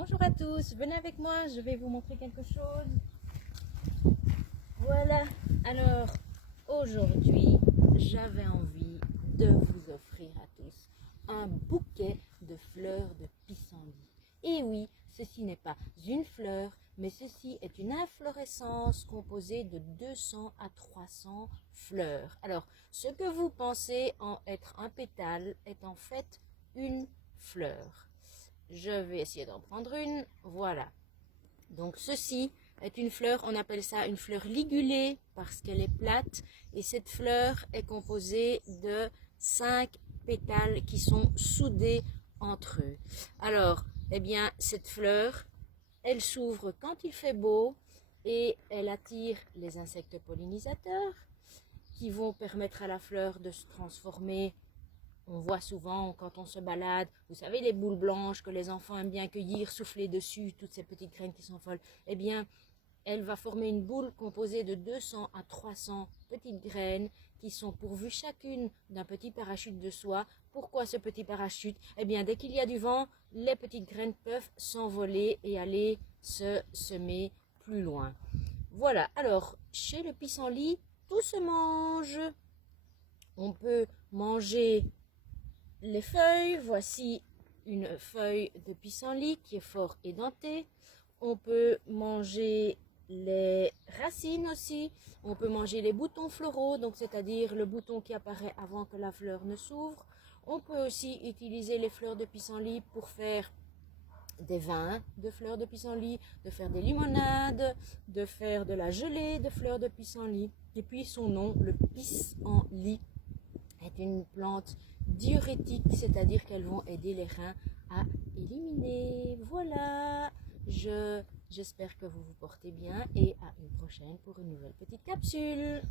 Bonjour à tous, venez avec moi, je vais vous montrer quelque chose. Voilà, alors aujourd'hui j'avais envie de vous offrir à tous un bouquet de fleurs de pissenlit. Et oui, ceci n'est pas une fleur, mais ceci est une inflorescence composée de 200 à 300 fleurs. Alors, ce que vous pensez en être un pétale est en fait une fleur. Je vais essayer d'en prendre une. Voilà. Donc ceci est une fleur, on appelle ça une fleur ligulée parce qu'elle est plate. Et cette fleur est composée de 5 pétales qui sont soudés entre eux. Alors, eh bien, cette fleur, elle s'ouvre quand il fait beau et elle attire les insectes pollinisateurs qui vont permettre à la fleur de se transformer. On voit souvent quand on se balade, vous savez, les boules blanches que les enfants aiment bien cueillir, souffler dessus, toutes ces petites graines qui sont folles. Eh bien, elle va former une boule composée de 200 à 300 petites graines qui sont pourvues chacune d'un petit parachute de soie. Pourquoi ce petit parachute? Eh bien, dès qu'il y a du vent, les petites graines peuvent s'envoler et aller se semer plus loin. Voilà, alors, chez le pissenlit, tout se mange. On peut manger les feuilles, voici une feuille de pissenlit qui est fort édentée. On peut manger les racines aussi. On peut manger les boutons floraux, donc c'est-à-dire le bouton qui apparaît avant que la fleur ne s'ouvre. On peut aussi utiliser les fleurs de pissenlit pour faire des vins de fleurs de pissenlit, de faire des limonades, de faire de la gelée de fleurs de pissenlit. Et puis son nom, le pissenlit, est une plante diurétique, c'est-à-dire qu'elles vont aider les reins à éliminer. Voilà, j'espère que vous vous portez bien et à une prochaine pour une nouvelle petite capsule.